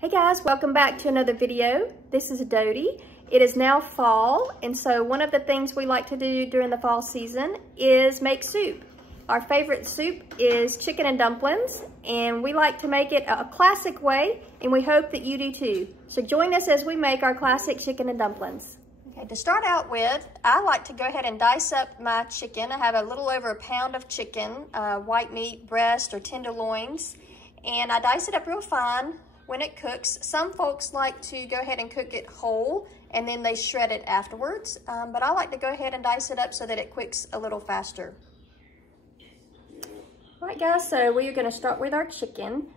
Hey guys, welcome back to another video. This is Dodie. It is now fall, and so one of the things we like to do during the fall season is make soup. Our favorite soup is chicken and dumplings, and we like to make it a classic way, and we hope that you do too. So join us as we make our classic chicken and dumplings. Okay, to start out with, I like to go ahead and dice up my chicken. I have a little over a pound of chicken, white meat, breast, or tenderloins, and I dice it up real fine when it cooks. Some folks like to go ahead and cook it whole and then they shred it afterwards, but I like to go ahead and dice it up so that it cooks a little faster. All right guys, so we are gonna start with our chicken.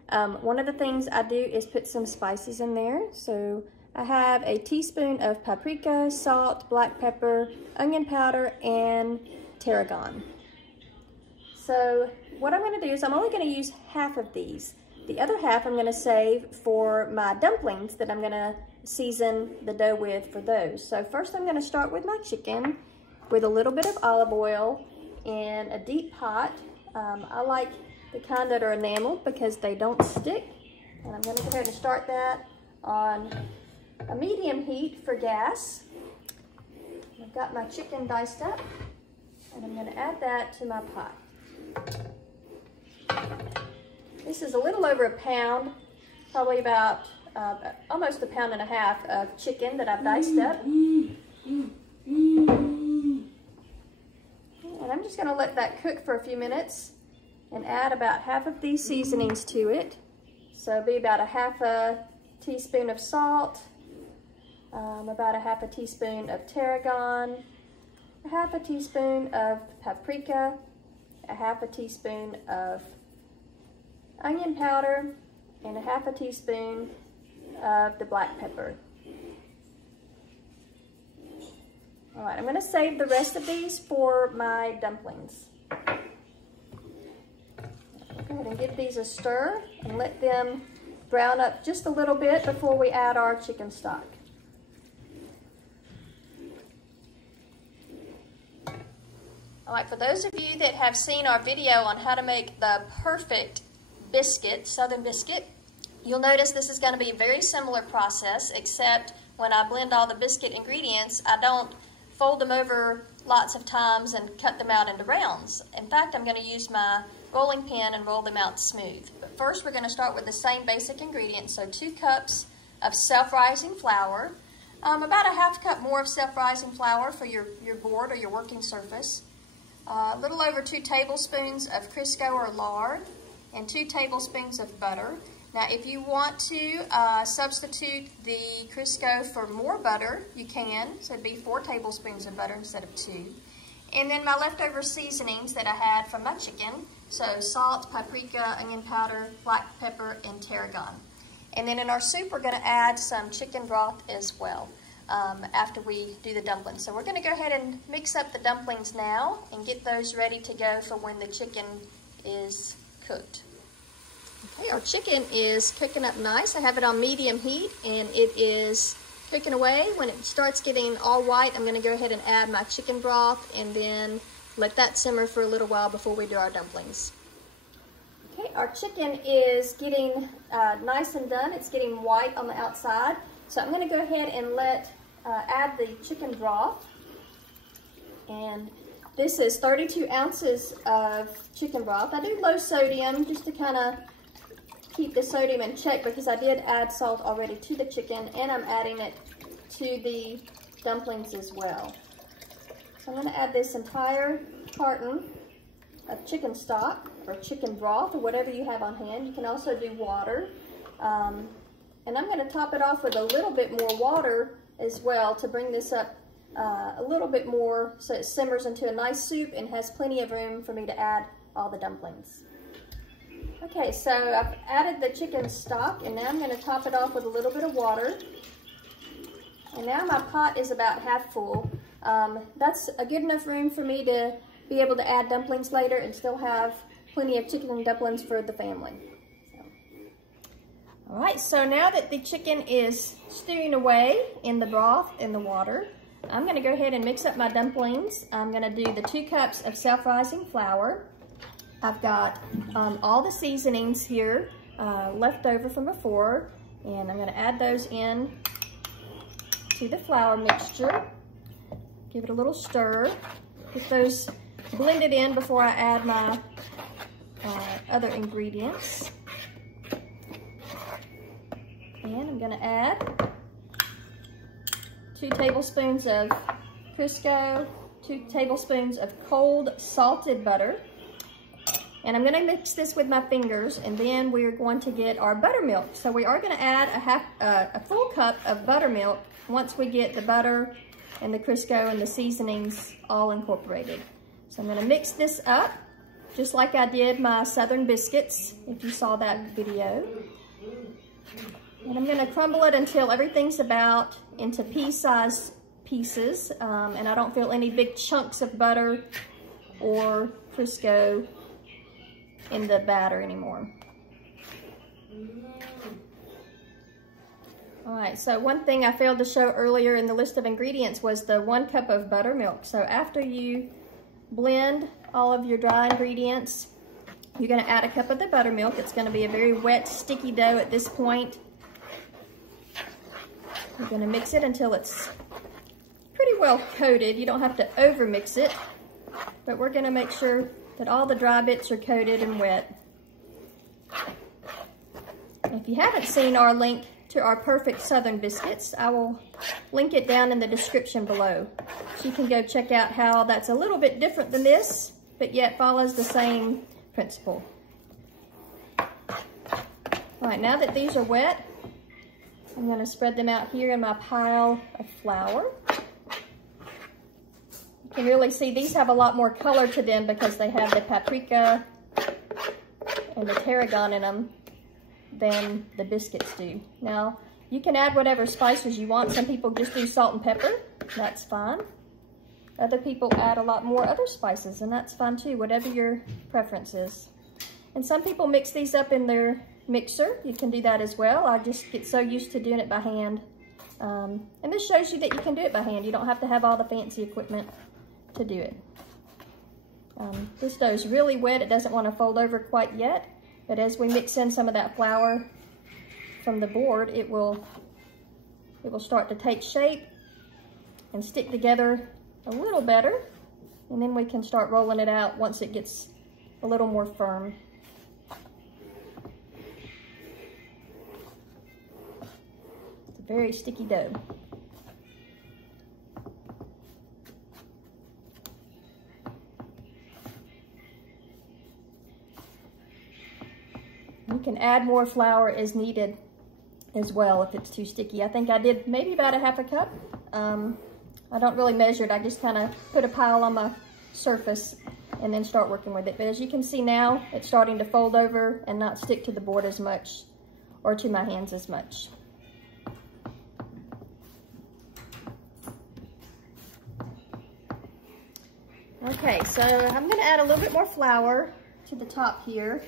One of the things I do is put some spices in there. So I have a teaspoon of paprika, salt, black pepper, onion powder, and tarragon. So what I'm gonna do is I'm only gonna use half of these. The other half I'm gonna save for my dumplings that I'm gonna season the dough with for those. So first I'm gonna start with my chicken with a little bit of olive oil in a deep pot. I like the kind that are enameled because they don't stick. And I'm gonna go ahead and start that on a medium heat for gas. I've got my chicken diced up and I'm gonna add that to my pot. This is a little over a pound, probably about almost a pound and a half of chicken that I've diced up. And I'm just gonna let that cook for a few minutes and add about half of these seasonings to it. So it'll be about a half a teaspoon of salt, about a half a teaspoon of tarragon, a half a teaspoon of paprika, a half a teaspoon of onion powder, and a half a teaspoon of the black pepper. All right, I'm gonna save the rest of these for my dumplings. Go ahead and give these a stir and let them brown up just a little bit before we add our chicken stock. All right, for those of you that have seen our video on how to make the perfect biscuit, southern biscuit, you'll notice this is going to be a very similar process, except when I blend all the biscuit ingredients, I don't fold them over lots of times and cut them out into rounds. In fact, I'm going to use my rolling pin and roll them out smooth. But first we're going to start with the same basic ingredients. So 2 cups of self-rising flour, about a half cup more of self-rising flour for your board or your working surface, a little over 2 tablespoons of Crisco or lard, and 2 tablespoons of butter. Now if you want to substitute the Crisco for more butter, you can. So it'd be 4 tablespoons of butter instead of 2. And then my leftover seasonings that I had from my chicken. So salt, paprika, onion powder, black pepper, and tarragon. And then in our soup, we're gonna add some chicken broth as well after we do the dumplings. So we're gonna go ahead and mix up the dumplings now and get those ready to go for when the chicken is cooked. Okay, our chicken is cooking up nice. I have it on medium heat and it is cooking away. When it starts getting all white, I'm gonna go ahead and add my chicken broth and then let that simmer for a little while before we do our dumplings. Okay, our chicken is getting nice and done. It's getting white on the outside. So I'm gonna go ahead and add the chicken broth. And this is 32 ounces of chicken broth. I do low sodium just to kind of keep the sodium in check because I did add salt already to the chicken and I'm adding it to the dumplings as well. So I'm going to add this entire carton of chicken stock or chicken broth or whatever you have on hand. You can also do water. And I'm going to top it off with a little bit more water as well to bring this up a little bit more so it simmers into a nice soup and has plenty of room for me to add all the dumplings. Okay, so I've added the chicken stock and now I'm going to top it off with a little bit of water. And now my pot is about half full. That's a good enough room for me to be able to add dumplings later and still have plenty of chicken and dumplings for the family. All right, so now that the chicken is stewing away in the broth and the water, I'm gonna go ahead and mix up my dumplings. I'm gonna do the 2 cups of self-rising flour. I've got all the seasonings here left over from before. And I'm gonna add those in to the flour mixture. Give it a little stir. Get those blended in before I add my other ingredients. And I'm gonna add 2 tablespoons of Crisco, 2 tablespoons of cold salted butter. And I'm gonna mix this with my fingers, and then we're going to get our buttermilk. So we are gonna add a full cup of buttermilk once we get the butter and the Crisco and the seasonings all incorporated. So I'm gonna mix this up just like I did my Southern biscuits, if you saw that video. And I'm gonna crumble it until everything's about into pea-sized pieces, and I don't feel any big chunks of butter or Crisco in the batter anymore. All right, so one thing I failed to show earlier in the list of ingredients was the 1 cup of buttermilk. So after you blend all of your dry ingredients, you're gonna add a cup of the buttermilk. It's gonna be a very wet, sticky dough at this point. You're gonna mix it until it's pretty well coated. You don't have to over mix it, but we're gonna make sure that all the dry bits are coated and wet. If you haven't seen our link to our perfect Southern biscuits, I will link it down in the description below. So you can go check out how that's a little bit different than this, but yet follows the same principle. All right, now that these are wet, I'm gonna spread them out here in my pile of flour. You can really see these have a lot more color to them because they have the paprika and the tarragon in them than the biscuits do. Now, you can add whatever spices you want. Some people just do salt and pepper. That's fine. Other people add a lot more other spices, and that's fine too, whatever your preference is. And some people mix these up in their mixer. You can do that as well. I just get so used to doing it by hand. And this shows you that you can do it by hand. You don't have to have all the fancy equipment to do it. This dough is really wet. It doesn't want to fold over quite yet, but as we mix in some of that flour from the board, it will start to take shape and stick together a little better, and then we can start rolling it out once it gets a little more firm. It's a very sticky dough. You can add more flour as needed as well if it's too sticky. I think I did maybe about a half a cup. I don't really measure it. I just kind of put a pile on my surface and then start working with it. But as you can see now, it's starting to fold over and not stick to the board as much or to my hands as much. Okay, so I'm gonna add a little bit more flour to the top here.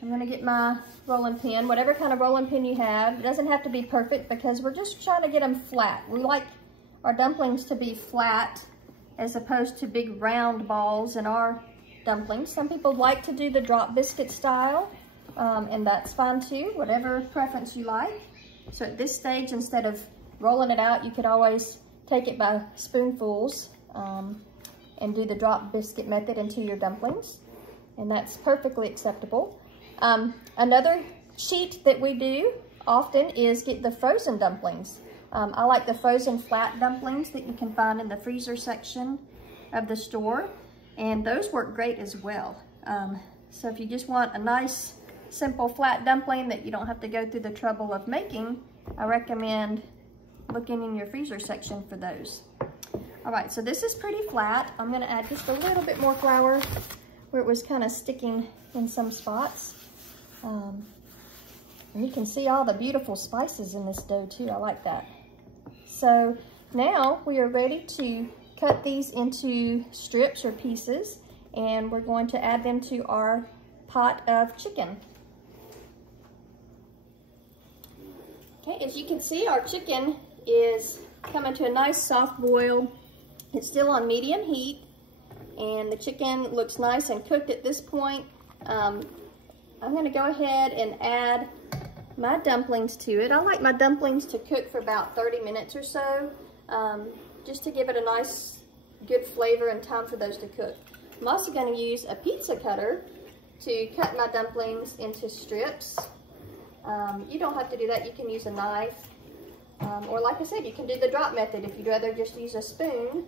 I'm gonna get my rolling pin, whatever kind of rolling pin you have. It doesn't have to be perfect because we're just trying to get them flat. We like our dumplings to be flat as opposed to big round balls in our dumplings. Some people like to do the drop biscuit style, and that's fine too, whatever preference you like. So at this stage, instead of rolling it out, you could always take it by spoonfuls and do the drop biscuit method into your dumplings, and that's perfectly acceptable. Another cheat that we do often is get the frozen dumplings. I like the frozen flat dumplings that you can find in the freezer section of the store, and those work great as well. So if you just want a nice, simple flat dumpling that you don't have to go through the trouble of making, I recommend looking in your freezer section for those. All right, so this is pretty flat. I'm gonna add just a little bit more flour where it was kind of sticking in some spots. And you can see all the beautiful spices in this dough too. I like that. So now we are ready to cut these into strips or pieces, and we're going to add them to our pot of chicken. Okay, as you can see, our chicken is coming to a nice soft boil. It's still on medium heat, and the chicken looks nice and cooked at this point. I'm gonna go ahead and add my dumplings to it. I like my dumplings to cook for about 30 minutes or so, just to give it a nice, good flavor and time for those to cook. I'm also going to use a pizza cutter to cut my dumplings into strips. You don't have to do that. You can use a knife. Or like I said, you can do the drop method if you'd rather just use a spoon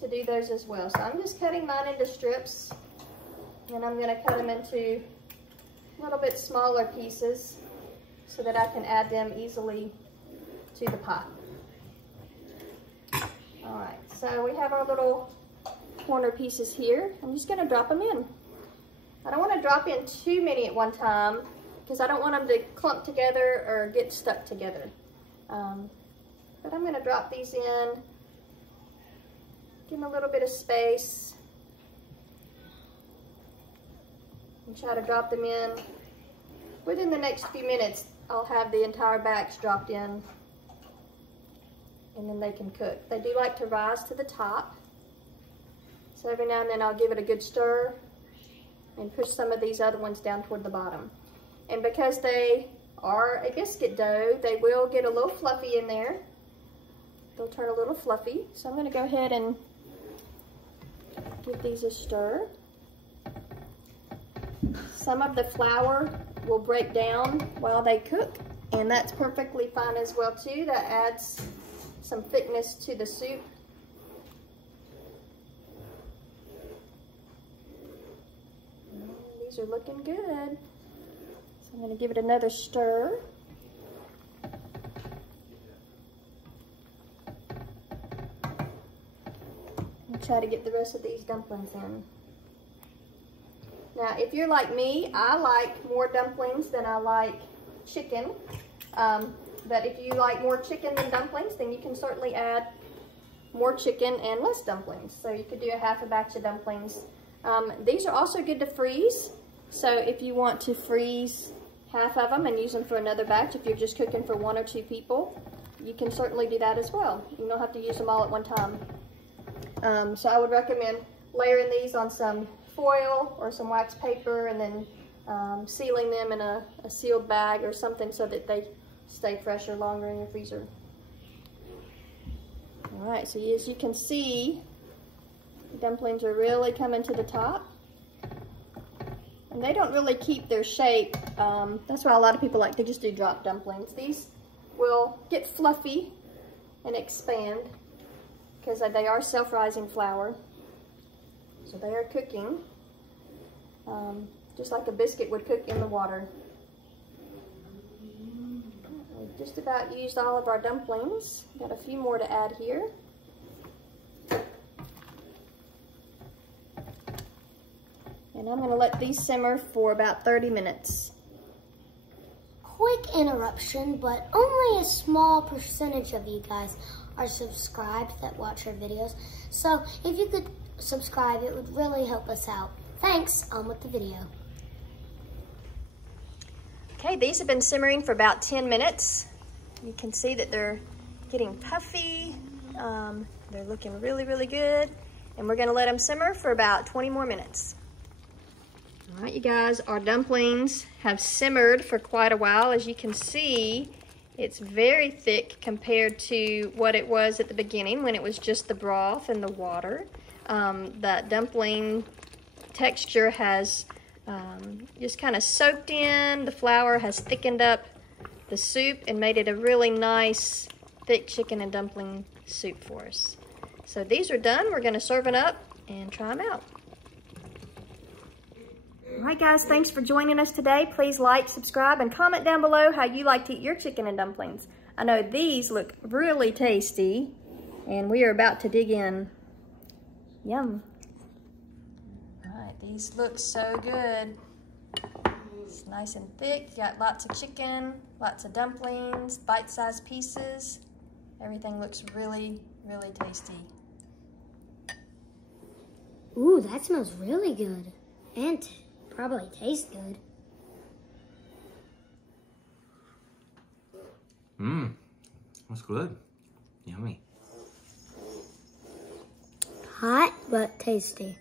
to do those as well. So I'm just cutting mine into strips, and I'm going to cut them into a little bit smaller pieces so that I can add them easily to the pot. Alright, so we have our little corner pieces here. I'm just going to drop them in. I don't want to drop in too many at one time because I don't want them to clump together or get stuck together. But I'm going to drop these in, give them a little bit of space, and try to drop them in. Within the next few minutes, I'll have the entire batch dropped in, and then they can cook. They do like to rise to the top, so every now and then I'll give it a good stir and push some of these other ones down toward the bottom. And because they are a biscuit dough, they will get a little fluffy in there. They'll turn a little fluffy. So I'm going to go ahead and give these a stir. Some of the flour will break down while they cook, and that's perfectly fine as well too. That adds some thickness to the soup. These are looking good. So I'm going to give it another stir. And try to get the rest of these dumplings in. Now, if you're like me, I like more dumplings than I like chicken. But if you like more chicken than dumplings, then you can certainly add more chicken and less dumplings. So you could do a half a batch of dumplings. These are also good to freeze. So if you want to freeze half of them and use them for another batch, if you're just cooking for 1 or 2 people, you can certainly do that as well. You don't have to use them all at one time. So I would recommend layering these on some foil or some wax paper, and then sealing them in a sealed bag or something so that they stay fresher longer in your freezer. Alright, so as you can see, the dumplings are really coming to the top. And they don't really keep their shape. That's why a lot of people like to just do drop dumplings. These will get fluffy and expand because they are self-rising flour. So they are cooking just like a biscuit would cook in the water. We've just about used all of our dumplings. Got a few more to add here. And I'm going to let these simmer for about 30 minutes. Quick interruption, but only a small percentage of you guys are subscribed that watch our videos. So if you could subscribe, it would really help us out. Thanks, on with the video. Okay, these have been simmering for about 10 minutes. You can see that they're getting puffy. They're looking really, really good. And we're gonna let them simmer for about 20 more minutes. All right, you guys, our dumplings have simmered for quite a while. As you can see, it's very thick compared to what it was at the beginning when it was just the broth and the water. The dumpling texture has just kind of soaked in. The flour has thickened up the soup and made it a really nice, thick chicken and dumpling soup for us. So these are done. We're going to serve it up and try them out. All right, guys, thanks for joining us today. Please like, subscribe, and comment down below how you like to eat your chicken and dumplings. I know these look really tasty, and we are about to dig in. Yum. All right, these look so good. It's nice and thick. You got lots of chicken, lots of dumplings, bite-sized pieces. Everything looks really, really tasty. Ooh, that smells really good. And probably tastes good. That's good. Yummy. Hot, but tasty.